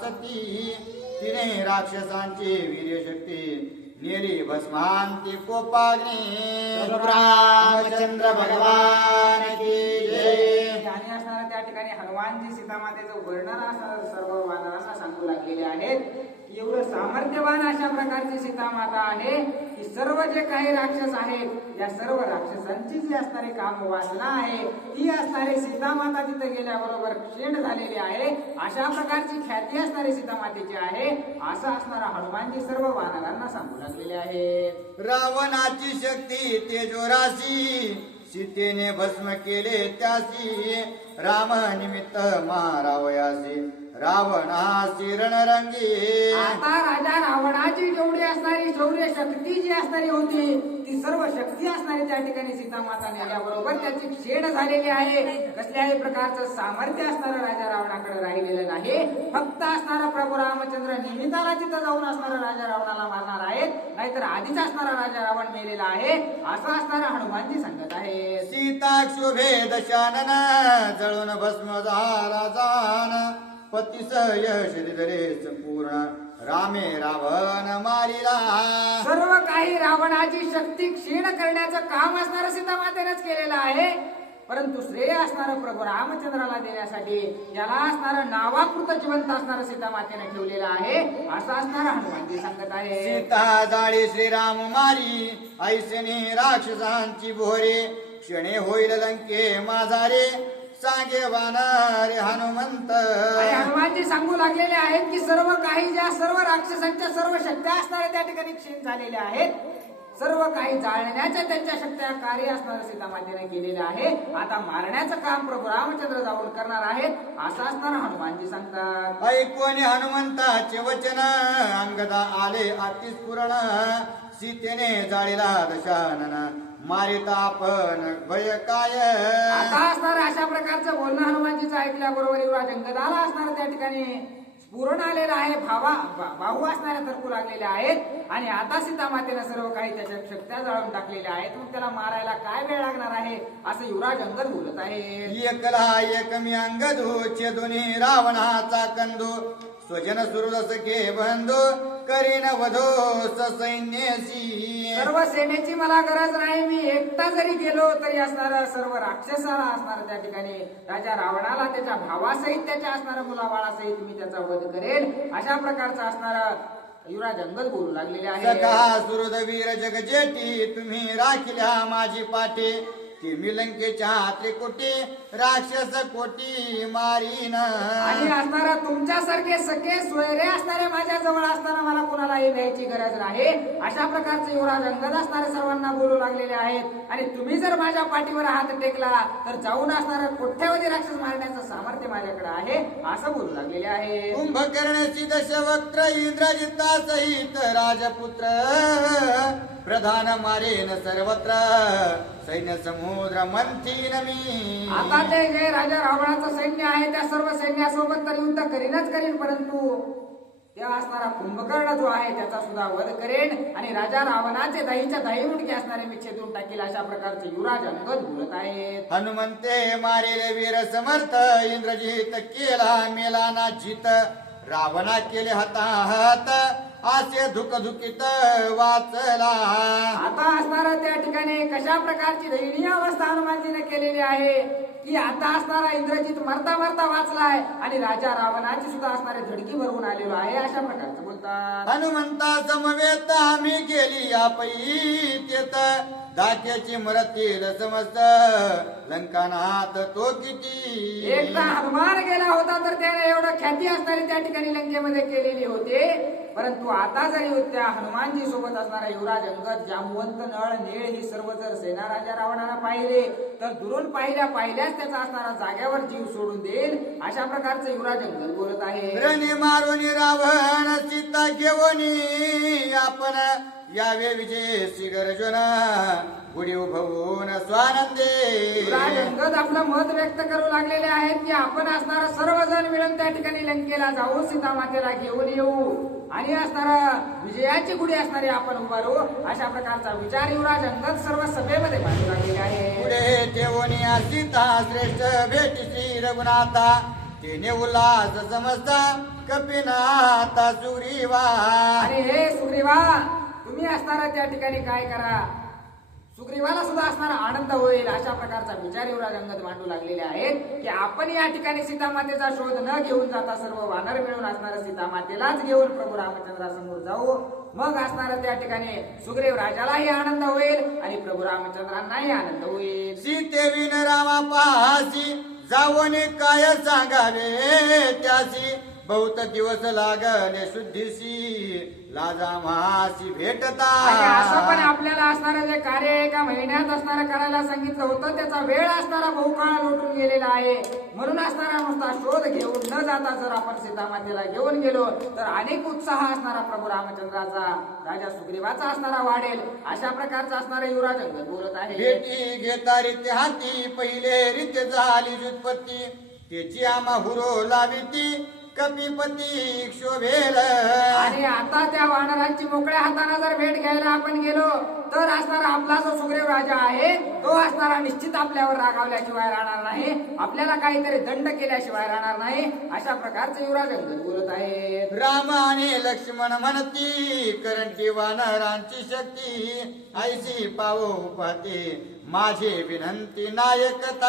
सती तिने राक्षसांची वीर्यशक्ती नेली भस्मांती कोपाग्नी रामचंद्र भगवान की जय. आणि असणारा त्या ठिकाणी हनुमानजी सीतामातेचं वर्णन असणार सर्व वानरांना सांगू लागलेले आहेत. एवढं सामर्थ्यवान अशा प्रकारची सीतामाता आहे की सर्व जे काही राक्षस आहेत या सर्व राक्षसांची जी असणारी काम वासना आहे ती असणारी सीतामाता तिथे गेल्याबरोबर क्षीण झालेली आहे. अशा प्रकारची ख्याती असणारी सीतामातेची आहे असं असणारा हनुमानजी सर्व वानरांना सांगू लागलेले आहेत. रावणाची शक्ती तेजोराशी सीतेने भस्म केले त्यासी राम निमित्त मारावयासी रावणासी रणरंगी. आता राजा रावणाची जेवढी असणारी शौर्य शक्ती जी असणारी होती ती सर्व शक्ती असणारी त्या ठिकाणी सीतामाता नेल्याबरोबर त्याची क्षेड झालेली आहे. कसल्याही प्रकारचं सामर्थ्य असणारा राजा रावणाकडे राहिलेलं नाही. फक्त असणारा प्रभू रामचंद्र निमित्ताला तिथं जाऊन असणारा राजा रावणाला मारणार आहेत, नाहीतर आधीच असणारा राजा रावण मेलेला आहे असं असणारा हनुमानजी सांगत आहे. सीता क्षोभे दशानन जळून भस्म झाला जान पतीस यश धरे संपूर्ण रामे रावण मारिला. सर्व काही रावणाची शक्ती क्षीण करण्याचं काम असणारं सीतामातेनेच केलेलं आहे. परंतु श्रेय असणारं प्रभू रामचंद्राला देण्यासाठी याला असणारं नावापुरतं जिवंत असणारं सीतामातेने ठेवलेलं आहे असं असणारं हनुमानजी सांगत आहे. सीता जाळी श्रीराम मारी ऐसने राक्षसांची भोरे क्षणे होईल लंके माझारे सांगे वानरे हनुमंत. आणि हनुमानजी सांगू लागलेले आहेत की सर्व काही ज्या सर्व राक्षसांच्या सर्व शक्त्या असणाऱ्या त्या ठिकाणी क्षीण झालेल्या आहेत. सर्व काही जाळण्याच्या त्यांच्या शक्त्या कार्य असणारं सीतामातेने केलेलं आहे. आता मारण्याचं काम प्रभू रामचंद्र जाऊन करणार आहेत असं असणारं हनुमानजी सांगतात. ऐकून हनुमंताचे वचन अंगदा आले अतिस्फुरण सीतेने जाळीला दशानन मारित आपण भय काय. आता असणारं अशा प्रकारचं बोलणं हनुमानजीचं ऐकल्याबरोबर युवराज अंगदाला असणारं त्या ठिकाणी स्फुरण आलेलं आहे. बाहू असणाऱ्या तरकू लागलेल्या आहेत आणि आता सीतामातेला सर्व काही त्याच्या शक्त्या जाळून टाकलेल्या आहेत. मग त्याला मारायला काय वेळ लागणार आहे असं युवराज अंगद बोलत आहे. एकला एक मी अंगदू छेदुनी रावणाचा कंदू स्वजन सुरदस घे बंधू करीन वधो सैन्यसी. सर्व सेनेची मला गरज नाही. मी एकटा जरी गेलो तरी असणारा सर्व राक्षसाला असणार त्या ठिकाणी राजा रावणाला त्याच्या भावासहित त्याच्या असणाऱ्या मुलाबाळासहित मी त्याचा वध करेल अशा प्रकारचा असणारा युवराज अंगद बोलू लागलेले आहे. सखा सुरदवीर जगजेटी तुम्ही राखिल्या माझी पाठी ती मी लंकेच्या त्रिकोटी राक्षस कोटी मारीन. आणि असणारा तुमच्यासारखे सगळे सोयरे असणारे माझ्या जवळ असताना मला कोणालाही न्यायची गरज नाही अशा प्रकारचे युवराज अंगद असणारे सर्वांना बोलू लागलेले आहेत. आणि तुम्ही जर माझ्या पाठीवर हात टेकला तर जाऊन असणारा कोट्यावधी राक्षस मारण्याचं सामर्थ्य माझ्याकडे आहे असं बोलू लागलेले आहे. कुंभकर्णची दशवक्त्र इंद्रजिता सहित राजपुत्र प्रधान मारेन सर्वत्र सैन्य समुद्र मंथीन मी. आता ते जे राजा रावणाचं सैन्य आहे त्या सर्व सैन्यासोबत तर युद्ध करीनच करीन, परंतु त्या असणारा कुंभकर्ण जो आहे त्याचा सुद्धा वध करेन आणि राजा रावणाचे दहीच्या दही मुडके असणारे मी छेदून टाकील अशा प्रकारचे युवराज अंगद बोलत आहेत. हनुमंते मारेले वीर समर्थ इंद्रजित केला मेला ना जित रावणा केले हताहत असे धुकधुकीत वाचला. आता असणारा त्या ठिकाणी कशा प्रकारची दयनीय अवस्था हनुमानजीने केलेली आहे की आता असणारा इंद्रजित मरता मरता वाचलाय आणि राजा रावणाची सुद्धा असणारे धडकी भरवून आलेलो आहे अशा प्रकारचं बोलतात. हनुमंता समवेत आम्ही गेली आपैतेत दात्याची मरतील समस्त लंकानाथ तो किती. एकदा हनुमान गेला होता तर त्याने एवढं ख्याती असणारी त्या ठिकाणी लंकेमध्ये केलेली होते. परंतु आता जरी त्या हनुमानजी सोबत असणारा युवराज अंगद जांबवंत नळ नेळ ही सर्व जर सेना राजा रावणाला पाहिले तर दुरून पाहिल्याच त्याचा असणारा जाग्यावर जीव सोडून देईल अशा प्रकारचं युवराज अंगद बोलत आहे. रणे मारून रावण सीता घेऊन आपण यावे विजय गर्जुन गुढी उभवून स्वानंदे. युवराज अंगद आपलं मत व्यक्त करू लागलेले आहेत की आपण असणारा सर्वजण मिळून त्या ठिकाणी लंकेला जाऊ सीतामातेला घेऊन येऊ आणि असणारा विजयाची गुढी असणारी आपण उभारू अशा प्रकारचा विचार युवराज अंगद सर्व सभेमध्ये मांडू लागलेले आहे. पुढे ठेवून सीता श्रेष्ठ भेटी श्री रघुनाथा तेने उल्हास समजता कपिनाथा सुग्रीवा. आणि हे सुग्रीवा, तुम्ही असणारा त्या ठिकाणी काय करा, सुग्रीवाला सुद्धा असणारा आनंद होईल अशा प्रकारचा विचार युवराज अंगद मांडू लागलेले आहेत की आपण या ठिकाणी सीतामातेचा शोध न घेऊन जाता सर्व वानर मिळून असणाऱ्या सीतामातेलाच घेऊन प्रभू रामचंद्रासमोर जाऊ. मग असणारा त्या ठिकाणी सुग्रीव राजालाही आनंद होईल आणि प्रभू रामचंद्रांनाही आनंद होईल. सीतेविन रामा पाहासी जावने काय सांगावे त्यासी. बहुत दिवस लागले शुद्धीसी लाजा मासी भेटता. आणि असं पण आपल्याला असणारं जे कार्य एका महिन्यात असणारं करायला सांगितलं होतं त्याचा वेळ असणारा बहुकाळ लोटून गेलेला आहे. म्हणून असणारा नुसता शोध घेऊन न जाता जर आपण सीतामातेला घेऊन गेलो तर अनेक उत्साह असणारा प्रभू रामचंद्राचा, राजा सुग्रीवाचा असणारा वाढेल अशा प्रकारचा असणारा युवराज अंगद बोलत आहे. भेटी घेता रीते हाती पहिले रीते झाली व्युत्पत्ती. त्याची आम्हा हुरो लाविती कपिपती शोभेल. आणि आता त्या वानरांची मोकळ्या हाताने जर भेट घ्यायला आपण गेलो तर असणारा आपला जो सुग्रीव राजा आहे तो असणारा निश्चित आपल्यावर रागावल्याशिवाय राहणार नाही, आपल्याला काहीतरी दंड केल्याशिवाय राहणार नाही अशा प्रकारचे युवराज अंगद बोलत आहे. राम आणि लक्ष्मण म्हणती करंटी वानरांची शक्ती ऐशी पावो पाते माझे विनंती नायकता.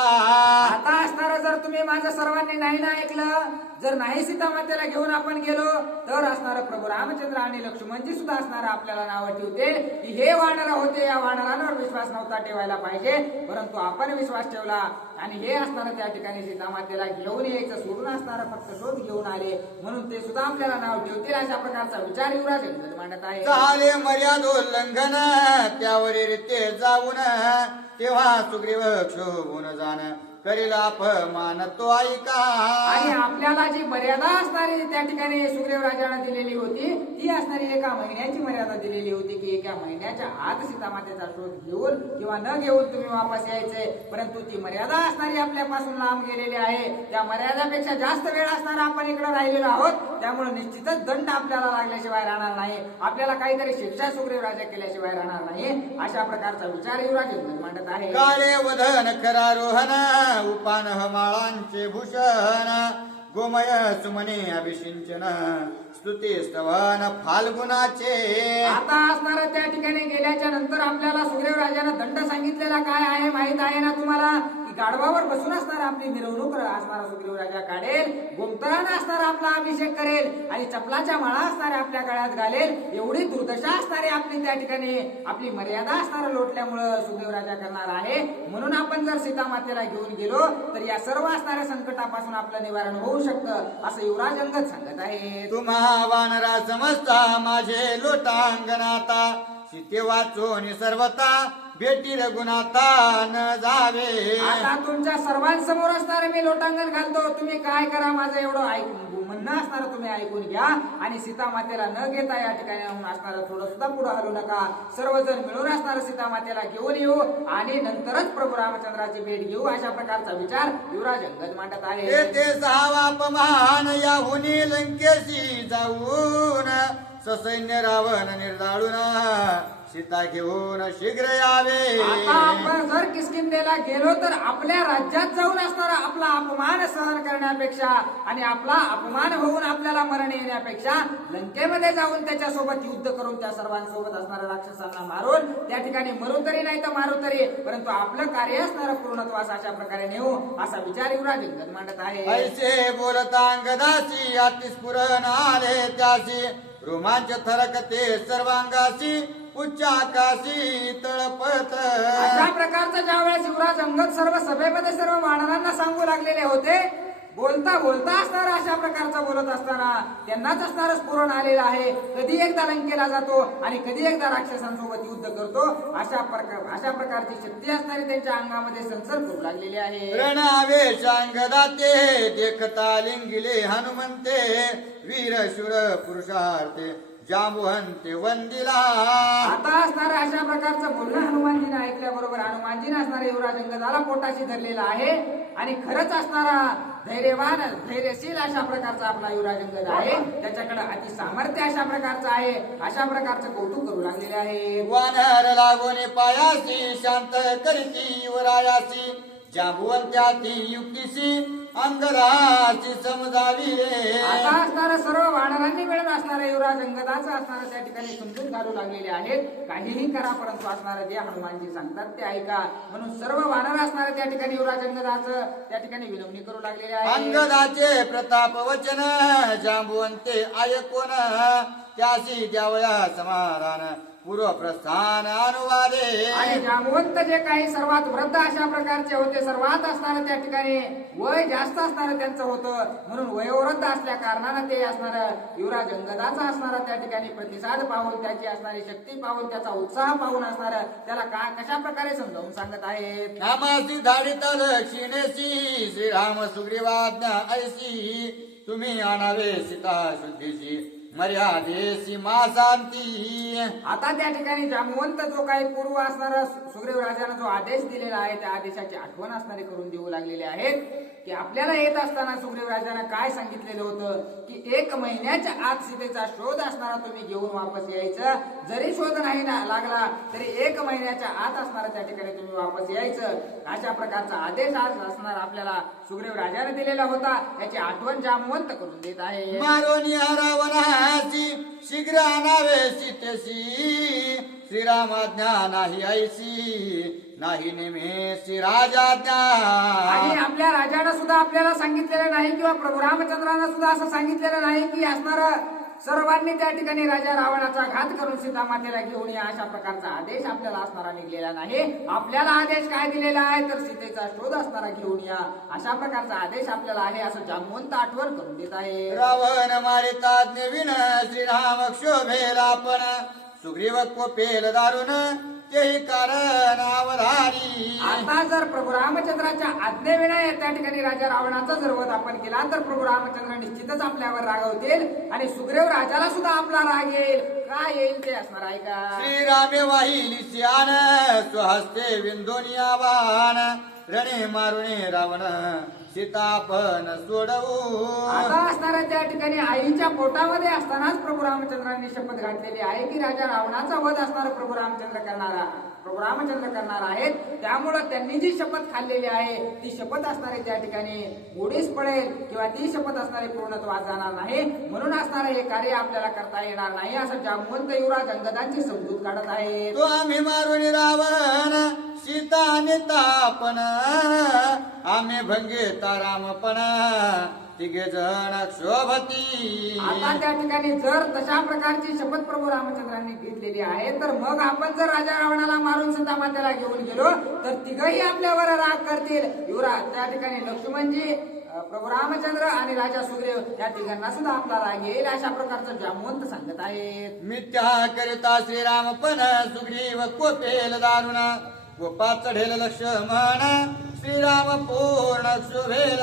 आता असणारा जर तुम्ही माझं सर्वांनी नाही ना ऐकलं, जर नाही सीतामातेला घेऊन आपण गेलो तर असणारं प्रभू रामचंद्र आणि लक्ष्मणजी सुद्धा असणारा आपल्याला नावं ठेवतील की हे वानर होते, या वानरांवर विश्वास नव्हता ठेवायला पाहिजे परंतु आपण विश्वास ठेवला आणि हे असणारं त्या ठिकाणी सीतामातेला घेऊन यायचं सोडून असणारा फक्त शोध घेऊन आले म्हणून ते सुद्धा आपल्याला नाव ठेवतील अशा प्रकारचा विचार युवराज अंगद मांडत आहे. झाले मर्यादोल्लंघन त्यावर रीते जाऊन तेव्हा सुग्रीव क्षोभून जाण करील अपमान तो ऐका. आणि आपल्याला जी मर्यादा असणारी त्या ठिकाणी सुग्रीव राजाने दिलेली होती ती असणारी एका महिन्याची मर्यादा दिलेली होती की एका महिन्याच्या आत सीतामातेचा शोध घेऊन किंवा न घेऊन तुम्ही वापस यायचे. परंतु ती मर्यादा असणारी आपल्यापासून लांब गेलेली आहे. त्या मर्यादेपेक्षा जास्त वेळ असणारा आपण इकडे राहिलेलो आहोत. त्यामुळे निश्चितच दंड आपल्याला लागल्याशिवाय राहणार नाही, आपल्याला काहीतरी शिक्षा सुग्रीव राजा केल्याशिवाय राहणार नाही अशा प्रकारचा विचार युवराज अंगद मांडत आहे. काळे वधन करारोहन उपान माळांचे भूषण गोमय सुमने अभिषिंचन स्तुती स्तवन फाल्गुनाचे. आता असणार त्या ठिकाणी गेल्याच्या नंतर आपल्याला सुग्रीव राजाने दंड सांगितलेला काय आहे माहित आहे ना तुम्हाला की गाढवावर बसून असणार आपली मिरवणूक असणारा सुग्रीव राजा काढेल, गोमतरानं असणारा आपला अभिषेक करेल आणि चपलाच्या माळा असणाऱ्या आपल्या गळ्यात घालेल. एवढी दुर्दशा असणारी आपली त्या ठिकाणी आपली मर्यादा असणारा लोटल्यामुळं सुग्रीव राजा करणार आहे. म्हणून आपण जर सीतामातेला घेऊन गेलो तर या सर्व असणाऱ्या संकटापासून आपलं निवारण होऊ शकतं असं युवराज अंगद सांगत आहे. तुम्हा वानरा समजता माझे लोटांगणाता सीते वाचून सर्वता भेटी रघुनाथा न जावे. आता तुमच्या सर्वांसमोर असणार मी लोटांगण घालतो, तुम्ही काय करा माझं एवढं ऐकून म्हणणं असणार तुम्ही ऐकून घ्या आणि सीतामातेला न घेता या ठिकाणी असणार थोडं सुद्धा पुढे हलू नका. सर्वजण मिळून असणार सीतामातेला घेऊन येऊ आणि नंतरच प्रभू रामचंद्राची भेट घेऊ अशा प्रकारचा विचार युवराज अंगद मांडत आहे. ते सहावा अपमान याहुनी लंकेशी जाऊन ससैन्य रावण निर्दाळून सीता घेऊन शीघ्र यावे. आता आपण जर किष्किंधेला गेलो तर आपल्या राज्यात जाऊन असणारा आपला अपमान सहन करण्यापेक्षा आणि आपला अपमान होऊन आपल्याला मरण येण्यापेक्षा लंकेमध्ये जाऊन त्याच्यासोबत युद्ध करून त्या सर्वांसोबत असणाऱ्या राक्षसांना मारून त्या ठिकाणी मरू तरी नाही तर मारू तरी परंतु आपलं कार्य असणारं पूर्णत्वास अशा प्रकारे नेऊ असा विचार युवराज अंगद मांडत आहे. ऐसे बोलता अंगदासी अतिस्फुरण आले त्यासी रोमांच थरकते सर्वांगासी उच्च आकाशी तळपत. अशा प्रकारचा ज्यावेळेस युवराज अंगद सर्व सभेमध्ये सर्व वानरांना सांगू लागलेले होते, बोलता बोलता असणारा अशा प्रकारचा बोलत असताना त्यांनाच असणारं स्फुरण आलेलं आहे. कधी एकदा लंकेला जातो आणि कधी एकदा राक्षसांसोबत युद्ध करतो अशा प्रकारची शक्ती असणारी त्यांच्या अंगामध्ये संसर्ग करू लागलेली आहे. रणावेश अंगदाते देखता लिंगिले हनुमंते वीर शूर पुरुषार्थे जांबुहंते वंदिला. आता असणारा अशा प्रकारचं बोलणं हनुमानजीने ऐकल्याबरोबर हनुमानजीने असणारा युवराज अंगदाला पोटाशी धरलेला आहे आणि खरंच असणारा धैर्यवान धैर्यशील अशा प्रकारचा आपला युवराज अंगद आहे. त्याच्याकडे अति सामर्थ्य अशा प्रकारचं आहे, अशा प्रकारचं कौतुक करू लागलेले आहे. वानर लागोने पायासी शांत करीती युवरायासी जांबुवंत्याती युक्तीसी अंगदाची समजावी आता असणारा सर्व वानरांनी मिळून असणारा युवराज अंगदाचं असणारा त्या ठिकाणी समजून घालू लागलेले आहेत. काहीही करा परंतु असणारं जे हनुमानजी सांगतात ते ऐका म्हणून सर्व वानर असणारे त्या ठिकाणी युवराज अंगदाचं त्या ठिकाणी विनवणी करू लागलेले आहे. अंगदाचे प्रताप वचन जांबुवंते ऐकोन त्यासी द्यावया समाधान पूर्व प्रस्थान अनुवादे. आणि जांबुवंत जे काही सर्वात वृद्ध अशा प्रकारचे होते, सर्वात असणारं त्या ठिकाणी वय जास्त असणारं त्यांचं होतं म्हणून वयोवृद्ध असल्या कारणानं ते असणारं युवराज अंगदाचा असणारा त्या ठिकाणी प्रतिसाद पाहून त्याची असणारी शक्ती पाहून त्याचा उत्साह पाहून असणारं त्याला कशा प्रकारे समजावून सांगत आहेत. नामासी धाडित दक्षिणेसी श्रीराम सुग्रीवाज्ञा ऐसी तुम्ही आणावे सीता शुद्धीची मर्यादेसी मासांती. आता त्या ठिकाणी जांबुवंत जो काही पूर्व असणारा सुग्रीव राजाने जो आदेश दिलेला आहे त्या आदेशाची आठवण असणारे करून देऊ लागलेले आहेत की आपल्याला येत असताना सुग्रीव राजाने काय सांगितलेलं होतं की 1 महिन्याच्या आत सीतेचा शोध असणारा तुम्ही घेऊन वापस यायचं. जरी शोध नाही लागला तरी 1 महिन्याच्या आत असणारा त्या ठिकाणी तुम्ही वापस यायचं. अशा प्रकारचा आदेश आज असणार आपल्याला सुग्रीव राजाने दिलेला होता. याची आठवण जांबुवंत करून देत आहे. मारोनी रावणाची शीघ्र आणावे सीतेसी श्रीरामाज्ञा नाही ऐसी नाही नेमेसी राजाज्ञा. आणि आपल्या राजानं सुद्धा आपल्याला सांगितलेलं नाही किंवा प्रभू रामचंद्रानं सुद्धा असं सांगितलेलं नाही की असणार सर्वांनी त्या ठिकाणी राजा रावणाचा घात करून सीता मातेला घेऊन या अशा प्रकारचा आदेश आपल्याला असणारा निघलेला नाही. आपल्याला आदेश काय दिलेला आहे तर सीतेचा शोध असणारा घेऊन या अशा प्रकारचा आदेश आपल्याला आहे असं जांबुवंत आठवण करून देत आहे. रावण मारिता विन श्रीराम क्षोभेला पण सुग्रीव कोपेल दारुण तेही कारण अवधारी. आता जर प्रभू रामचंद्राच्या आज्ञेविना त्या ठिकाणी राजा रावणाचा जर वध आपण केला तर प्रभू रामचंद्र निश्चितच आपल्यावर रागवतील आणि सुग्रीव राजाला सुद्धा आपला राग येईल. काय येईल ते असणार आहे का. श्रीरामे वाहिली सियान स्वहस्ते विंदोनिया वाहन रणे मारुणे रावण सीतापन सोडवू. आता असणाऱ्या त्या ठिकाणी आईच्या पोटामध्ये असतानाच प्रभू रामचंद्रांनी शपथ घातलेली आहे की राजा रावणाचा वध असणार प्रभू रामचंद्र करणार आहेत. त्यामुळं त्यांनी जी शपथ खाल्लेली आहे ती शपथ असणारी त्या ठिकाणी मोडीच पडेल किंवा ती शपथ असणारी पूर्णत्वास जाणार नाही. म्हणून असणारे हे कार्य आपल्याला करता येणार नाही असं जांबुवंत युवराज अंगदांची समजूत काढत आहे. तो आम्ही मारून रावण सीता नितापन आम्ही भंगे तारामपण तिघे जण शोभती. आता त्या ठिकाणी जर तशा प्रकारची शपथ प्रभू रामचंद्रांनी घेतलेली आहे तर मग आपण जर राजा रावणाला मारून सीता मातेला घेऊन गेलो तर तिघही आपल्यावर राग करतील. युवराज त्या ठिकाणी लक्ष्मणजी प्रभू रामचंद्र आणि राजा सुग्रीव या तिघांना सुद्धा आपला राग येईल अशा प्रकारचं जांबुवंत सांगत आहेत. मिथ्या करिता श्रीराम पण सुग्रीव कोपेल दारुण गोपा चढेल लक्ष्मण श्रीराम पूर्ण शोभेल.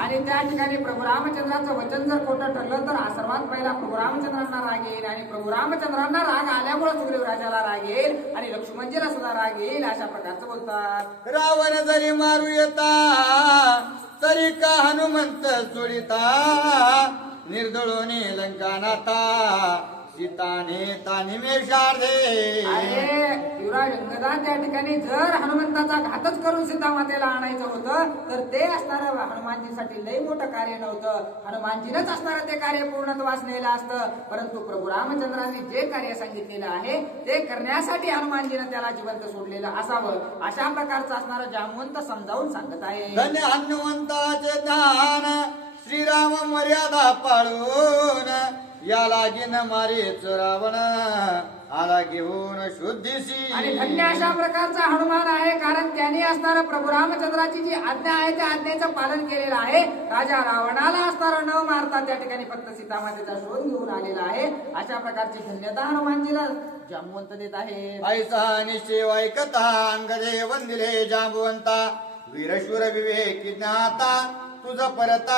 आणि त्या ठिकाणी प्रभू रामचंद्राचं वचन जर खोटं ठरलं तर सर्वात पहिला प्रभू रामचंद्रांना राग येईल आणि प्रभू रामचंद्रांना राग आल्यामुळे सुग्रीव राजाला राग येईल आणि लक्ष्मणजीला सुद्धा राग येईल अशा प्रकारचं बोलतात. रावण जरी मारू येता तरी का हनुमंत सोडिता निर्दळोनी लंका नाथा सीताने तानिमेशार्धे. अरे युवराज अंगदा त्या ठिकाणी जर हनुमंताचा घातच करून सीता मातेला आणायचं होतं तर ते असणारं हनुमानजीसाठी लई मोठं कार्य नव्हतं. हनुमानजीनंच असणारं ते कार्य पूर्णत्वास नेलं असतं. परंतु प्रभू रामचंद्रांनी जे कार्य सांगितलेलं आहे ते करण्यासाठी हनुमानजीनं त्याला जिवंत सोडलेलं असावं अशा प्रकारचं असणारं जांबुवंत समजावून सांगत आहे. धन्य हनुमंताचे ज्ञान श्रीराम मर्यादा पाळून या लागीन मारेच रावण आला घेऊन शुद्धीसी. आणि धन्य अशा प्रकारचा हनुमान आहे कारण त्यांनी असणारं प्रभू रामचंद्राची जी आज्ञा आहे त्या आज्ञेचं पालन केलेलं आहे. राजा रावणाला असणारं न मारता त्या ठिकाणी फक्त सीतामातेचा शोध घेऊन आलेला आहे. अशा प्रकारची धन्यता हनुमानजीला जांबुवंत देत आहे. ऐसा निश्चय ऐकता अंगदे वंदिले जांबुवंता वीरशूर विवेकी ज्ञाता तुझ परता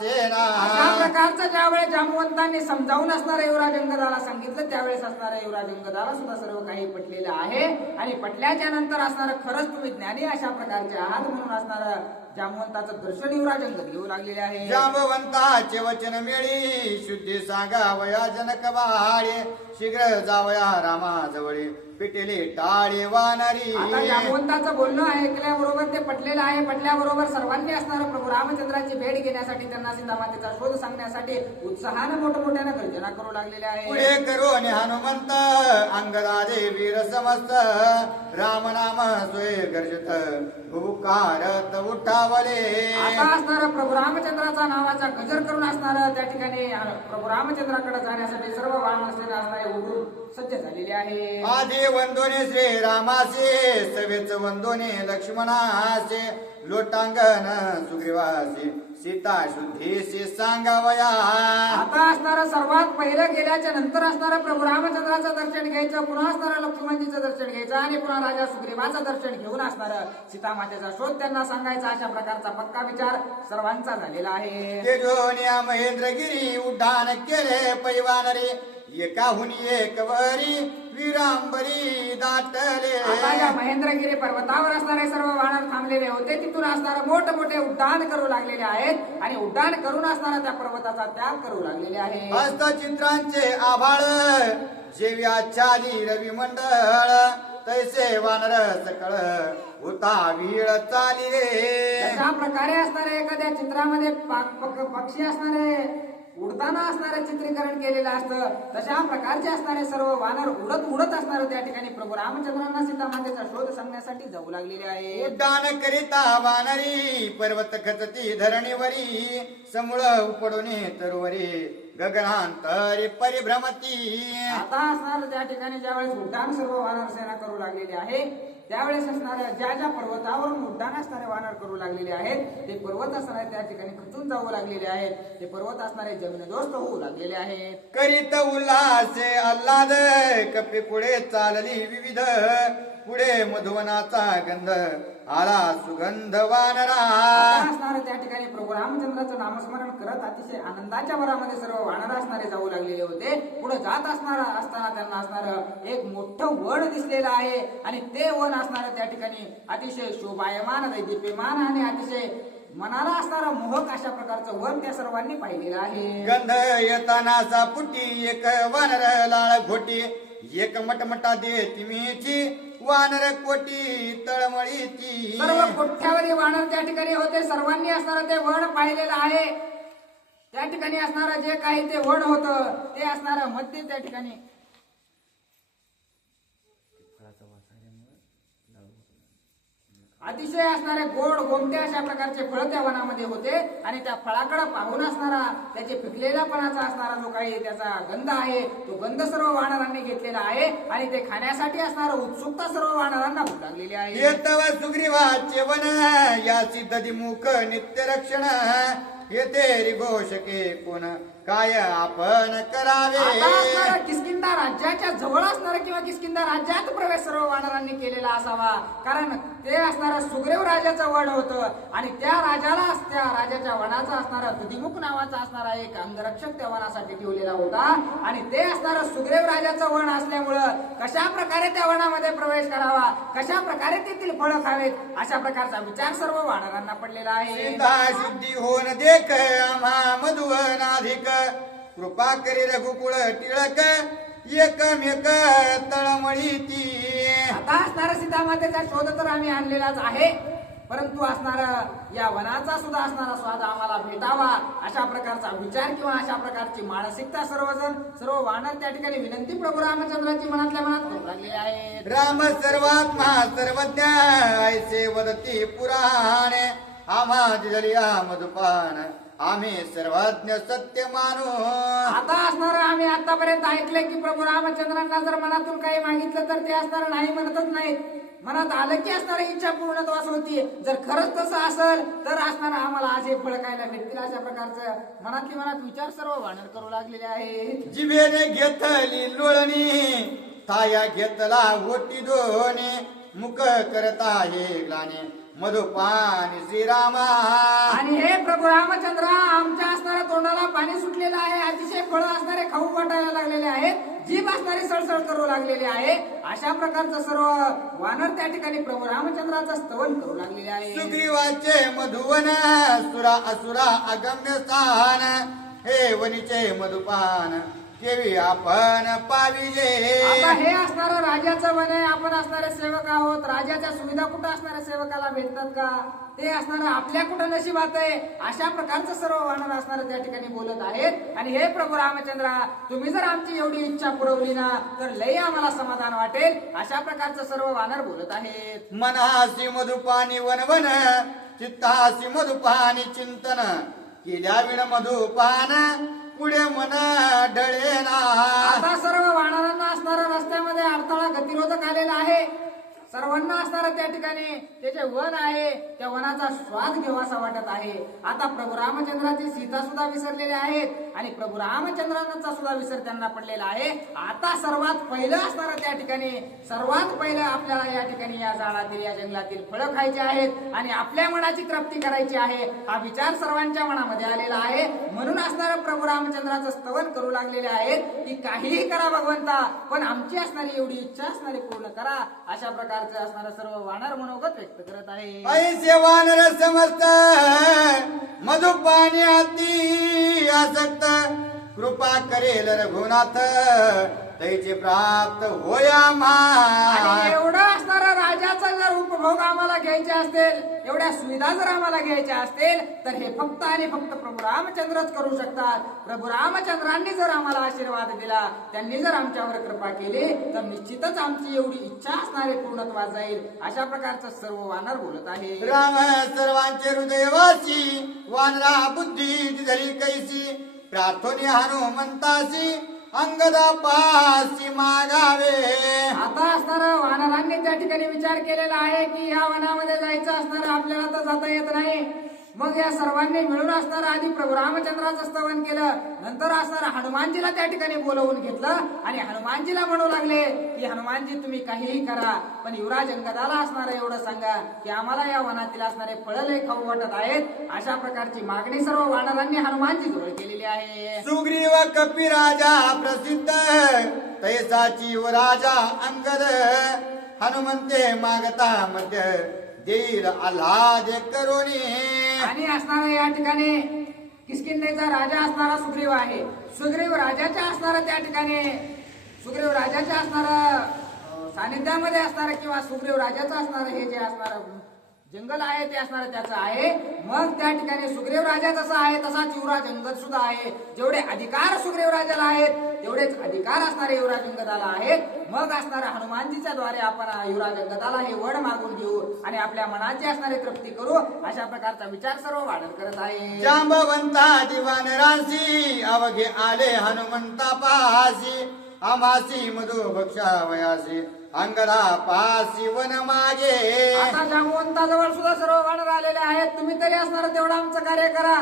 सेना. अशा प्रकारचं ज्यावेळेस जांबुवंतांनी समजावून असणाऱ्या युवराज अंगदाला सांगितलं त्यावेळेस असणाऱ्या युवराज अंगदाला सुद्धा सर्व काही पटलेलं आहे आणि पटल्याच्या नंतर असणारं खरंच तुम्ही ज्ञानी अशा प्रकारचे आहात म्हणून असणारं जांबुवंताचं दर्शन युवराज अंगद घेऊ लागलेले आहे. जांबवंताचे वचन मिळी शुद्धी सांगावया जनक बाळे शीघ्र जावया रामाजवळी पिटेले टाळे वानरी. आता जांबवंताचं बोलणं ऐकल्याबरोबर ते पटलेलं आहे. पटल्याबरोबर सर्वांनी असणारं प्रभू रामचंद्राची भेट घेण्यासाठी, त्यांना सीतामातेचा शोध सांगण्यासाठी उत्साहानं मोठमोठ्यानं गर्जना करू लागलेले आहे. पुढे करून हनुमंत अंगदादे वीर समस्त राम नाम सोय गर्जत भूकारत उठावले. आता असणारं प्रभू रामचंद्राचा नावाचा गजर करून असणारं त्या ठिकाणी प्रभू रामचंद्राकडे जाण्यासाठी सर्व वानरसेना असणारे उठून सज्ज झालेले आहे. आधी वंदोने श्रीरामासे सवेच वंदोने लक्ष्मणासे लोटांगण सुग्रीवासे सीता शुद्धीशी सांगावया. आता असणारं सर्वात पहिलं गेल्याच्या नंतर असणारं प्रभू रामचंद्राचं दर्शन घ्यायचं, पुन्हा असणारं लक्ष्मणजीचं दर्शन घ्यायचं आणि पुन्हा राजा सुग्रीवाचं दर्शन घेऊन असणारं सीतामातेचा शोध त्यांना सांगायचा. अशा प्रकारचा पक्का विचार सर्वांचा झालेला आहे. तेजोनिया महेंद्रगिरी उड्डाण केले पैवानरे एकाहून एक वरी विरांबरी दाटले. आता या महेंद्रगिरी पर्वतावर असणारे सर्व वानर थांबलेले होते. तिथून असणारे मोठमोठे उड्डाण करू लागलेले आहेत आणि उड्डाण करून असणारा त्या पर्वताचा त्याग करू लागलेले आहे. हस्तचित्रांचे आभाळ जेवी आच्छादी रविमंडळ तैसे वानर सकळ होता वीळ चालिले. अशा प्रकारे असणारे एखाद्या चित्रामध्ये पक्षी असणारे उडताना असणारे चित्रीकरण केलेलं असतं, तशा प्रकारचे असणारे सर्व वानर उडत उडत असणारे त्या ठिकाणी प्रभू रामचंद्रांना सीतामातेचा शोध सांगण्यासाठी जाऊ लागलेले आहे. उड्डाण करिता वानरी पर्वत खचती धरणीवरी समूळ उपडून तरुवरी गगनांतरी परिभ्रमती. आता असणार त्या ठिकाणी ज्यावेळेस उड्डाण सर्व वानर सेना करू लागलेली आहे, त्यावेळेस असणाऱ्या ज्या ज्या पर्वतावरून उड्डाण असणारे वानर करू लागलेले आहेत, ते पर्वत असणारे त्या ठिकाणी खचून जाऊ लागलेले आहेत. ते पर्वत असणारे जमीनदोस्त होऊ लागलेले आहेत. करीत उल्हासे आल्हाद कपे पुढे चालली विविध पुढे मधुवनाचा गंध आला सुगंध वानरा. असणारे त्या ठिकाणी प्रभू रामचंद्राचं नामस्मरण करत अतिशय आनंदाच्या भरामध्ये सर्व वानर असणारे जाऊ लागलेले होते. पुढे जात असताना त्यांना असणारं एक मोठं वन दिसलेलं आहे आणि ते वन असणारं त्या ठिकाणी अतिशय शोभायमान दैदिप्यमान आणि अतिशय मनाला असणारा मोहक अशा प्रकारचं वन त्या सर्वांनी पाहिलेलं आहे. गंध येतानाचा पुटी एक वानर लाळ घोटी एक मटमटा दे तिमीची वानर कोटी तळमळी ती. सर्व कोठ्यावरी वानर त्या ठिकाणी होते. सर्वांनी असणारं ते वन पाहिलेलं आहे. त्या ठिकाणी असणारं जे काही ते वन होतं ते असणारं मध्ये त्या ठिकाणी अतिशय असणारे गोड गोमटे अशा प्रकारचे फळ त्या वनामध्ये होते आणि त्या फळाकडे पाहून असणारा त्याचे पिकलेल्यापणाचा असणारा जो काही त्याचा गंध आहे, तो गंध सर्व वानरांनी घेतलेला आहे आणि ते खाण्यासाठी असणारा उत्सुकता सर्व वानरांना होऊ लागलेली आहे. येतव सुग्रीवाचे वन या सिद्धमुख नित्य रक्षण येते रिघोषके कोण काय आपण करावे. आता असणारं किष्किंधा राज्याच्या जवळ असणारं किंवा किष्किंधा राज्यात प्रवेश सर्व वानरांनी केलेला असावा, कारण ते असणारं सुग्रीव राजाचं वन होतं आणि त्या राजाच्या वनाचा असणारा दुधिमुख नावाचा असणारा एक अंगरक्षक त्या वनासाठी ठेवलेला होता आणि ते असणारं सुग्रीव राजाचं वन असल्यामुळं कशा प्रकारे त्या वनामध्ये प्रवेश करावा, कशा प्रकारे तेथील फळं खावेत, अशा प्रकारचा विचार सर्व वानरांना पडलेला आहे. शुद्धी होऊन देख आम्हा मधुवनाधिक कृपा करी रघुकुळ टिळक एकमेक तळमळी ती. आता असणारा सीतामातेचा शोध तर आम्ही आणलेलाच आहे, परंतु असणारा या वनाचा सुद्धा असणारा स्वाद आम्हाला भेटावा अशा प्रकारचा विचार किंवा अशा प्रकारची मानसिकता सर्व वानर त्या ठिकाणी विनंती प्रभू रामचंद्राची मनातल्या मनात करू लागलेली आहे. राम सर्वात्मा सर्वज्ञ ऐसे वदती पुराणे आम्हा दिलिया मधुपान आम्ही सर्वज्ञ सत्य मानू. आता असणार आम्ही आतापर्यंत ऐकले की प्रभू रामचंद्रांना जर मनातून काही मागितलं तर ते असणार नाही म्हणतच नाहीत. मनात आलं की असणारी इच्छा पूर्णत्वास होती. जर खरंच तसं असेल तर असणार आम्हाला आज हे फळ खायला भेटतील अशा प्रकारचं मनातली मनात विचार सर्व वानर करू लागलेले आहेत. जिभेने घेतली लोळणी ताया घेतला ओटी दोने मुख करता हे ग्लाने मधुपान श्रीरामा. आणि हे प्रभू रामचंद्रा आमच्या असणाऱ्या तोंडाला पाणी सुटलेलं आहे. अतिशय फळ असणारे खाऊ वाटायला लागलेले आहेत. जीभ असणारी सळसळ करू लागलेली आहे. अशा प्रकारचं सर्व वानर त्या ठिकाणी प्रभू रामचंद्राचं स्तवन करू लागलेले आहे. सुग्रीवाचे मधुवन सुरा असुरा अगम्य स्थान हे वनीचे मधुपान केवी आपण पाविजे. आता हे असणारं राजाचं वन आहे, आपण असणारे सेवक आहोत. राजाच्या सुविधा कुठं असणाऱ्या सेवकाला भेटतात का? ते असणारं आपल्या कुठं नशिबात आहे. अशा प्रकारचं सर्व वानर असणारं त्या ठिकाणी बोलत आहेत. आणि हे प्रभू रामचंद्रा, तुम्ही जर आमची एवढी इच्छा पुरवली ना तर लई आम्हाला समाधान वाटेल. अशा प्रकारचं सर्व वानर बोलत आहेत. मनासी मधुपानी वनवन चित्तासी मधुपानी चिंतन केल्या विण मधुपान पुढे मन डळेना. आता सर्व वानरांना असणारा रस्त्यामध्ये अडथळा गतिरोधक आलेला आहे. सर्वांना असणारं त्या ठिकाणी ते जे वन आहे त्या वनाचा स्वाद घेवासा वाटत आहे. आता प्रभू रामचंद्राची सीता सुद्धा विसरलेले आहेत आणि प्रभू रामचंद्रांचा सुद्धा विसर त्यांना पडलेला आहे. आता सर्वात पहिलं असणारं त्या ठिकाणी सर्वात पहिलं आपल्याला या ठिकाणी या झाडातील या जंगलातील फळं खायची आहेत आणि आपल्या मनाची तृप्ती करायची आहे. हा विचार सर्वांच्या मनामध्ये आलेला आहे. म्हणून असणारं प्रभू रामचंद्राचं स्तवन करू लागलेले आहेत की काहीही करा भगवंता, पण आमची असणारी एवढी इच्छा असणारी पूर्ण करा. अशा प्रकार असणारा सर्व वानर मनोगत व्यक्त करत आहे. ऐसे वानर समस्त मधुपानी अति आसक्त कृपा करेल रघुनाथ तैचे प्राप्त होया आणि एवढं असणारा राजाचा जर उपभोग आम्हाला घ्यायचे असतील, एवढ्या सुविधा जर आम्हाला घ्यायच्या असतील तर हे फक्त आणि फक्त प्रभू रामचंद्रच करू शकतात. प्रभू रामचंद्रांनी जर आम्हाला आशीर्वाद दिला, त्यांनी जर आमच्यावर कृपा केली तर निश्चितच आमची एवढी इच्छा असणारे पूर्णत्वास जाईल. अशा प्रकारचं सर्व वानर बोलत आहे. राम सर्वांचे हृदयवासी वानरा बुद्धी धरी कैसी प्रार्थोनी हनुमंतासी अंगदा पासी मागावे. आता असणारा वानरांनी त्या ठिकाणी विचार केलेला आहे की या वनामध्ये जायचं असणार आपल्याला तर जाता येत नाही. मग या सर्वांनी मिळून असणारा आधी प्रभू रामचंद्राचं स्तवन केलं, नंतर असणारा हनुमानजीला त्या ठिकाणी बोलवून घेतलं आणि हनुमानजीला म्हणू लागले की हनुमानजी तुम्ही काहीही करा, पण युवराज अंगदाला असणारं एवढं सांगा की आम्हाला या वनातील असणारे फळं लय खाऊ वाटत आहेत. अशा प्रकारची मागणी सर्व वानरांनी हनुमानजी जवळ केलेली आहे. सुग्रीव कपिराजा प्रसिद्ध तैसाची व राजा अंगद हनुमंते मागता मध्य देईल आल्हाद करोनी. आणि असणारा या ठिकाणी किष्किंधेचा राजा असणारा सुग्रीव आहे. सुग्रीव राजाच्या असणारा त्या ठिकाणी सुग्रीव राजाच्या असणारा सानिध्यामध्ये असणारं किंवा सुग्रीव राजाचं असणारं हे जे असणारं जंगल आहे ते असणारं त्याचं आहे. मग त्या ठिकाणी सुग्रीव राजा जसा आहे तसाच युवराज अंगद सुद्धा आहे. जेवढे अधिकार सुग्रीव राजाला आहेत तेवढेच अधिकार असणारे युवराज अंगदाला आहेत. मग असणाऱ्या हनुमानजीच्या द्वारे आपण युवराज अंगदाला हे वड मागून घेऊ आणि आपल्या मनाची असणारी तृप्ती करू. अशा प्रकारचा विचार सर्व वाढत करत आहे. जांबवंता दिवान राशी अवघे आले हनुमंता पासी आमासी मधु भक्षावयासी अंगदा पासी वन मागे. आता जांबवंताजवळ सुद्धा सर्व वानर आलेले आहेत. तुम्ही तरी असणार तेवढं आमचं कार्य करा.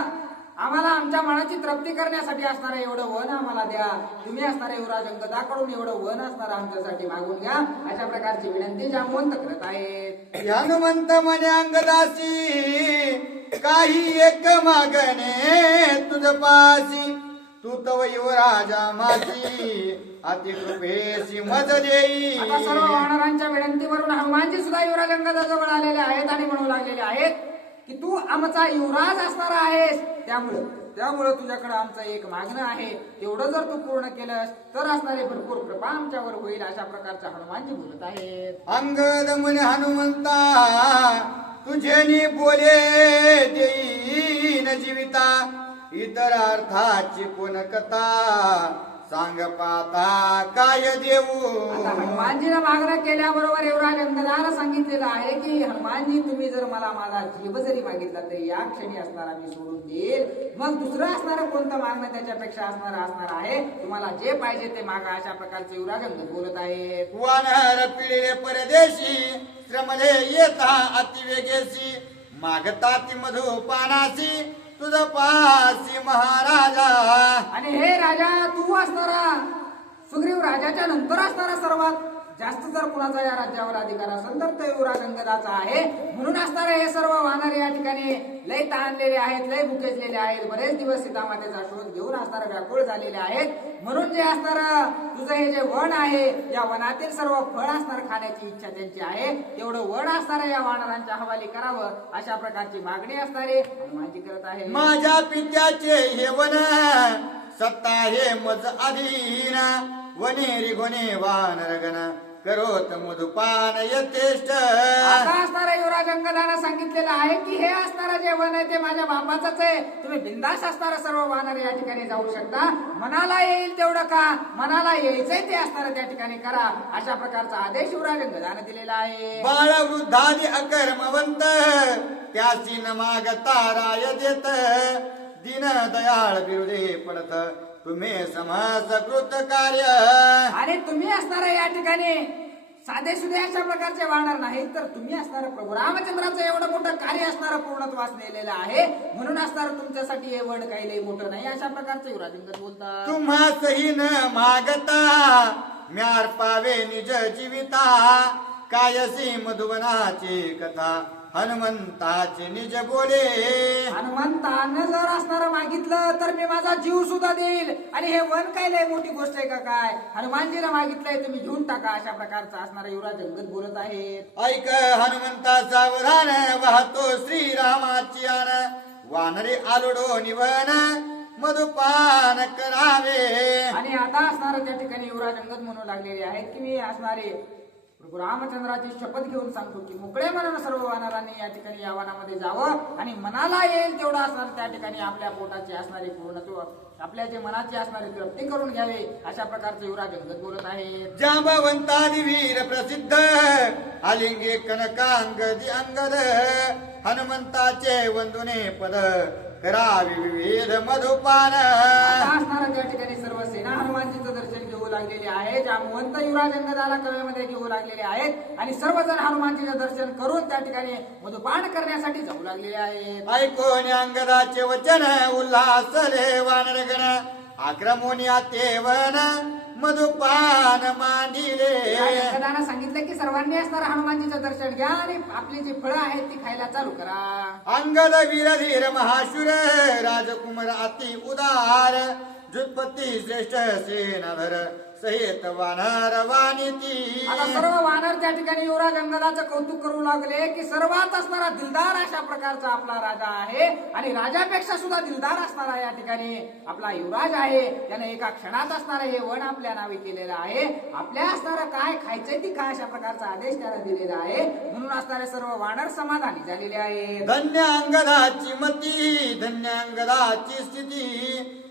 आम्हाला आमच्या मनाची तृप्ती करण्यासाठी असणारं एवढं वन आम्हाला द्या. तुम्ही असणारे युवराज अंगदाकडून एवढं वन असणार आमच्यासाठी मागून घ्या. अशा प्रकारची विनंती जांबवंत करत आहेत. हनुमंत म्हणे अंगदासी काही एक मागणे तुझ पासी तू तव युवराजा माझी अति कृपेशी मज देई. आता सर्व वानरांच्या विनंतीवरून हनुमानजी सुद्धा युवराज अंगदाजवळ आलेले आहेत आणि म्हणू लागलेले आहेत की तू आमचा युवराज असणार आहेस, त्यामुळे तुझ्याकडे आमचं एक मागणं आहे. तेवढं जर तू पूर्ण केलंस तर असणारे भरपूर कृपा आमच्यावर होईल. अशा प्रकारचा हनुमानजी बोलत आहेत. अंगद म्हणे हनुमंता तुझे बोले देईन जीविता इतर अर्थाची कोण कथा सांग पाता काय देऊ. आता हनुमानजीनं मागणं केल्याबरोबर युवराज अंगदाला सांगितलेलं आहे की हनुमानजी तुम्ही जर मला माझा जीव जरी मागितला तरी या क्षणी असणारा मी सोडून देईल. मग दुसरं असणारं कोणतं मागणं त्याच्यापेक्षा असणार आहे. तुम्हाला जे पाहिजे ते मागा. अशा प्रकारचे युवराज अंगद बोलत आहेत. वानर पिढे परदेशी श्रमले येता अतिवेगेशी मागता ती मधु पानासी तुझ पासी महाराजा. आणि हे राजा तू असणारा सुग्रीव राजाच्या नंतर असणारा सर्वात जास्त जर कुणाचा या राज्यावर अधिकार असेल तर तो युवराज अंगदाचा आहे. म्हणून असणारे हे सर्व वानर या ठिकाणी लय तहानलेले आहेत, लय भुकेजलेले आहेत, बरेच दिवस सीतामातेचा शोध घेऊन असणारे व्याकुळ झालेले आहेत. म्हणून जे असणार तुझं हे जे वन आहे, या वनातील सर्व फळ असणार खाण्याची इच्छा त्यांची आहे. तेवढं वन असणार या वानरांच्या हवाली करावं अशा प्रकारची मागणी असणारे हनुमानजी करत आहे. माझ्या पित्याचे हे वन सत्ता हे मज अधीन वनेरी गुणे वानरगण करोत मधुपान यथेष्ट. आता असणाऱ्या युवराज अंगदानं सांगितलेलं आहे की हे असणारं जे वन आहे ते माझ्या बापाचंच आहे. तुम्ही बिंदास असणारा सर्व वानर या ठिकाणी जाऊ शकता. मनाला येईल तेवढं का, मनाला यायचंय ते असणारं त्या ठिकाणी करा अशा प्रकारचा आदेश युवराज अंगदानं दिलेला आहे. बाळ वृद्धादी अकर्मवंत त्यासी न मागता राय देत दीन दयाळ बिरुदे पडत तुम्ही समसकृत कार्य. आणि तुम्ही असणारा या ठिकाणी साधे सुधे अशा प्रकारचे वाहणार नाही तर तुम्ही असणार प्रभू रामचंद्राचं एवढं मोठं कार्य असणार पूर्णत्वास नेलेलं आहे. म्हणून असणार तुमच्यासाठी हे वड काही लई मोठं नाही अशा प्रकारचे युवराज अंगद बोलतात. तुम्हासही न मागता म्यार पावे निज जीविता कायसी मधुवनाची कथा हनुमंताचे निज बोले. हनुमंतानं जर असणार मागितलं तर मी माझा जीव सुद्धा देईल. आणि हे वन काय लय मोठी गोष्ट आहे का काय, हनुमानजीला मागितलंय तुम्ही घेऊन टाका अशा प्रकारचा असणारा युवराज अंगद बोलत आहेत. ऐक हनुमंताचा वरान वाहतो श्रीरामाची आन वानरे आलोडो निवन मधुपान करावे. आणि आता असणार त्या ठिकाणी युवराज अंगद म्हणू लागलेले आहेत की मी असणारे प्रभू रामचंद्राची शपथ घेऊन सांगतो की मोकळे मनानं सर्व वानरांनी या ठिकाणी या वनामध्ये जावं आणि मनाला येईल तेवढं असणार त्या ठिकाणी आपल्या पोटाची असणारी पूर्णत्व आपल्या जे मनाची असणारी तृप्ती करून घ्यावे अशा प्रकारचे युवराज अंगद बोलत आहे. जांबवंतादी वीर प्रसिद्ध आलिंगे कनकांगदी अंगद हनुमंताचे वंदुने पद करावी विविध मधुपान. असणारा त्या ठिकाणी सर्व सेना हनुमानजीचं दर्शन घेऊ लागलेले आहे. जांबवंत युवराज अंगदाला कवेमध्ये घेऊ लागलेले आहेत आणि सर्वजण हनुमानजीचं दर्शन करून त्या ठिकाणी मधुपान करण्यासाठी जाऊ लागलेले आहेत. ऐकून अंगदाचे वचन उल्हासले वानरगण आक्रमोनी आतेवन मधुपान मांडिले. अंगदानं सांगितलं की सर्वांनी असणारा हनुमानजीचं दर्शन घ्या आणि आपली जी फळं आहेत ती खायला चालू करा. अंगद वीरधीर महाशूर राजकुमार अति उदार जुत्पत्ती श्रेष्ठ सेनाधर सहित वानर वानिती. आता सर्व वानर त्या ठिकाणी युवराज अंगदाचं कौतुक करू लागले की सर्वात असणारा दिलदार अशा प्रकारचा आपला राजा आहे आणि राजापेक्षा सुद्धा दिलदार असणारा या ठिकाणी आपला युवराज आहे. त्याने एका क्षणात असणारं हे वन आपल्या नावे केलेलं आहे. आपल्या असणारं काय खायचंय ती काय अशा प्रकारचा आदेश त्याला दिलेला आहे. म्हणून असणारे सर्व वानर समाधानी झालेले आहेत. धन्य अंगदाची मती धन्य अंगदाची स्थिती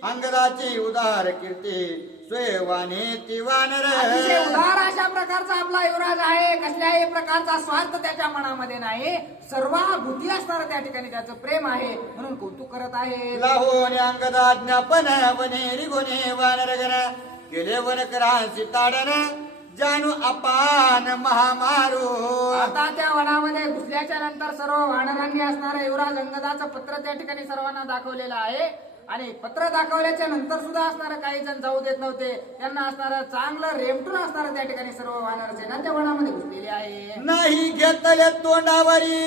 अंगदाची उदार कीर्ती स्वयवाने ती वानर. अतिशय उदार अशा प्रकारचा आपला युवराज आहे. कसल्याही प्रकारचा स्वार्थ त्याच्या मनामध्ये नाही. सर्वाभूती असणार त्या ठिकाणी त्याचं प्रेम आहे म्हणून कौतुक करत आहे. लाहोन अंगदा ज्ञापन वनेरी गुणे वानरगण केले वनकरांसी ताडन जानू अपान महामारू. आता त्या वनामध्ये घुसल्याच्या नंतर सर्व वानरांनी असणारं युवराज अंगदाचं पत्र त्या ठिकाणी सर्वांना दाखवलेलं आहे. आणि पत्र दाखवल्याच्या नंतर सुद्धा असणारं काही जण जाऊ देत नव्हते. त्यांना असणारं चांगलं रेमटून असणारं त्या ठिकाणी सर्व वानर सेना त्या वनामध्ये घुसलेली आहे. नाही घेतले तोंडावरी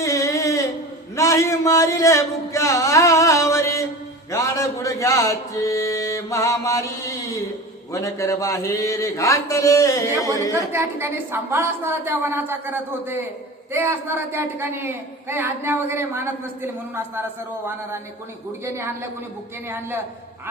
नाही मारिले बुक्यावरी गाड गुडघ्याचे महामारी वनकर बाहेर घातले. हे वनकर त्या ठिकाणी सांभाळ असणारा त्या वनाचा करत होते. ते असणारा त्या ठिकाणी काही आज्ञा वगैरे मानत नसतील म्हणून असणारा सर्व वानरांनी कोणी गुडघ्याने हाणलं कोणी बुक्केने हाणलं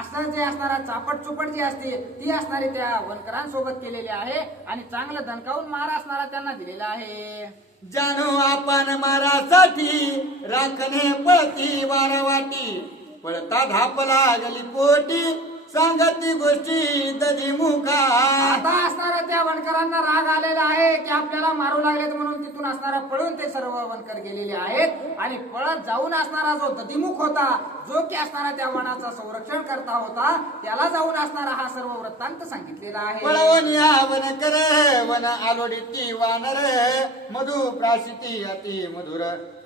असं जे असणारा चापट चुपट जी असते ती असणारी त्या वनकरांसोबत केलेली आहे आणि चांगलं दणकावून मार असणारा त्यांना दिलेला आहे. जाणू आपण मारासाठी राखणे पळती वारवाटी पळता धाप लागली पोटी सांगती गोष्टी दधी मुखा. आता असणारा त्या वनकरांना राग आलेला आहे की आपल्याला मारू लागलेत म्हणून तिथून असणारा पळून ते सर्व वनकर गेलेले आहेत आणि पळत जाऊन असणारा जो दधिमुख होता जो की असणारा त्या वनाचा संरक्षण करता होता त्याला जाऊन असणारा हा सर्व वृत्तांत सांगितलेला आहे. पळवून या वनकर वन आलोडी ती वानर मधु प्राशिती अति मधुर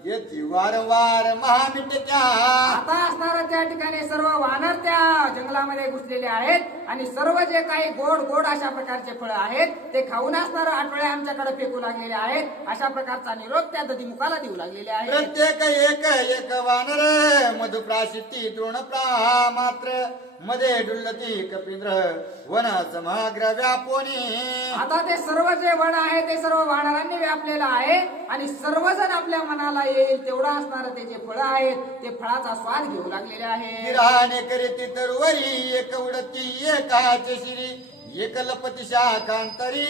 येती वारंवार महामिटक्या. आता असणारा त्या ठिकाणी सर्व वानर त्या जंगलामध्ये घुसलेले आहेत आणि सर्व जे काही गोड गोड अशा प्रकारचे फळं आहेत ते खाऊन असणारे आठवडे आमच्याकडे फेकू लागलेले आहेत. अशा प्रकारचा निरोप त्या दधीमुखाला देऊ लागलेले आहेत. प्रत्येक एक एक वानर मधुप्राशिती द्रोणप्रा मात्र मध्ये डुल्लती कपिंद्र वन समग्र व्यापोनी. आता ते सर्व जे वन आहे ते सर्व वानरांनी व्यापलेलं आहे आणि सर्वजण आपल्या मनाला येईल तेवढा असणार ते जे फळं आहेत ते फळाचा स्वाद घेऊ लागलेले आहे. किराने करीती तरुवरी एक उडती एकाचे शिरी एक लपती शाखांतरी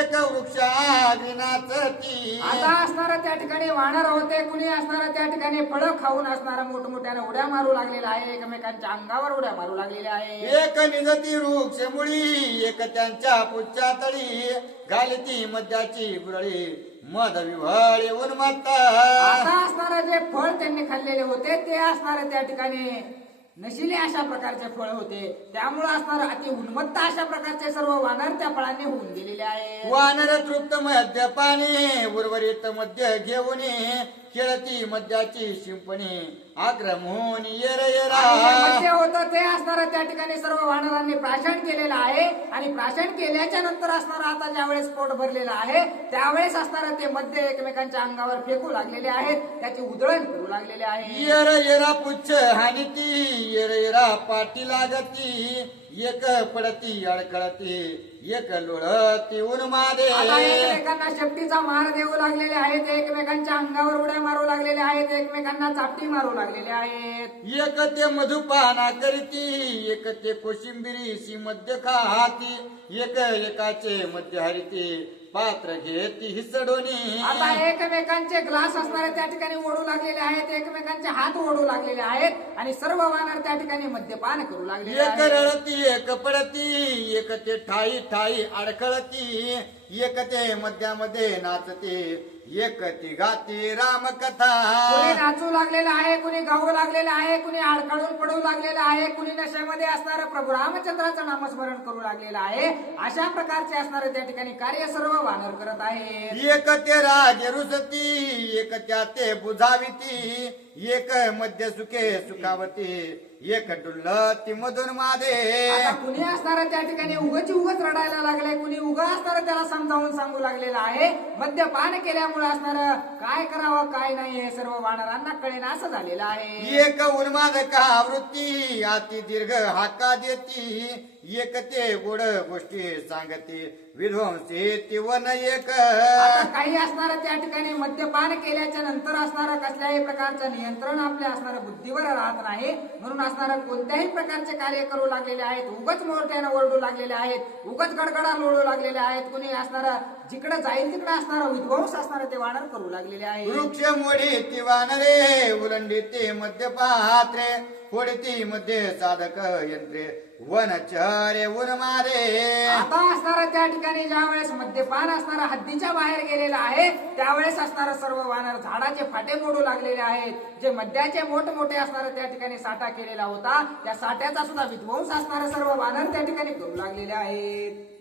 एक वृक्षाग्रीनाचती. आता असणारा त्या ठिकाणी वानर होते कुणी असणारा त्या ठिकाणी फळं खाऊन असणारा मोठमोठ्याने उड्या मारू लागलेला आहे. एकमेकांच्या अंगावर उड्या मारू लागलेल्या आहे. एक निजती वृक्ष मुळी एक त्यांच्या पुच्छा तळी घालती मध्याची बुरळी मध विव्हळे उन्मत्त. आता असणारे जे फळ त्यांनी खाल्लेले होते ते असणारे त्या ठिकाणी नशिले अशा प्रकारचे फळ होते. त्यामुळे असणार अति उन्मत्त अशा प्रकारचे सर्व वानर त्या फळांनी होऊन गेलेले आहे. वानर तृप्त मद्यपानी उर्वरित मध्य घेऊन खेळती मद्याची शिंपणी आक्रमून येर येरा. मध्य होतं ते असणार त्या ठिकाणी सर्व वानरांनी प्राशन केलेलं आहे आणि प्राशन केल्याच्या नंतर असणार आता ज्यावेळेस पोट भरलेलं आहे त्यावेळेस असणार ते मध्य एकमेकांच्या अंगावर फेकू लागलेले आहेत. त्याची उधळण करू लागलेले आहे. येर येरा पुच्छ हानिती येर येरा पाठी लागती एक पडती अडकळती एक लोळती उन्मादे. आता एकमेकांना शेपटीचा मार देऊ लागलेले आहेत. एकमेकांच्या अंगावर उड्या मारू लागलेले आहेत. एकमेकांना चापटी मारू लागलेले आहेत. एक ते मधुपाना करीती एक ते कोशिंबिरी सी मध्य खाती एक एकाचे मध्य हरिती पात्र घेती हिसडोनी. आता एकमेकांचे ग्लास असणारे त्या ठिकाणी ओढू लागलेले आहेत. एकमेकांचे हात ओढू लागलेले आहेत आणि सर्व वानर त्या ठिकाणी मद्यपान करू लागलेले एक आहेत. रडती एक पडती एक ते ठाई ठाई अडखळती एक ते मध्यामध्ये नाचते एक ती गाती रामकथा. कुणी नाचू लागलेलं आहे, कुणी गाऊ लागलेलं आहे, कुणी आडकाळून पडू लागलेलं आहे, कुणी नशेमध्ये असणारं प्रभू रामचंद्राचं नामस्मरण करू लागलेलं आहे. अशा प्रकारचे असणारे त्या ठिकाणी कार्य सर्व वानर करत आहे. एक ते राज रुसती एक त्या ते बुझाविती एक मध्य सुखे सुखावती एक डुल्लती मधुन मादे. आता कुणी असणारं त्या ठिकाणी उगच रडायला लागले, कुणी असणारं त्याला समजावून सांगू लागलेलं आहे. मद्यपान केल्यामुळे असणारं काय करावं काय नाही हे सर्व वानरांना कळेना असं झालेलं आहे. एक उन्मादका वृत्ती अति दीर्घ हाका देती एक ते गोड गोष्टी सांगते विध्वंसी ती वन एक. आता काही असणारं त्या ठिकाणी मद्यपान केल्याच्या नंतर असणारं कसल्याही प्रकारचं नियंत्रण आपल्या असणारं बुद्धीवर राहत नाही. म्हणून असणारं कोणत्याही प्रकारचे कार्य करू लागलेले आहेत. उगच मोठ्यानं ओरडू लागलेले आहेत. उगच गडगडा लोळू लागलेले आहेत. कुणी असणारं जिकडे जाईल तिकडे असणारं विध्वंस असणारं ते वानर करू लागलेले आहे. वृक्ष मोडी ती वानरे उलंडी ते मद्यपात्रे फोडती मध्ये साधक यंत्रे वनचरे उन्मादे. आता असणारं त्या ठिकाणी ज्या वेळेस मद्यपान असणारं हद्दीच्या बाहेर गेलेलं आहे त्यावेळेस असणारं सर्व वानर झाडाचे फाटे मोडू लागलेले आहेत. जे मद्याचे मोठमोठे असणारं त्या ठिकाणी साठा केलेला होता त्या साठ्याचा सुद्धा विध्वंस असणारं सर्व वानर त्या ठिकाणी करू लागलेले आहेत.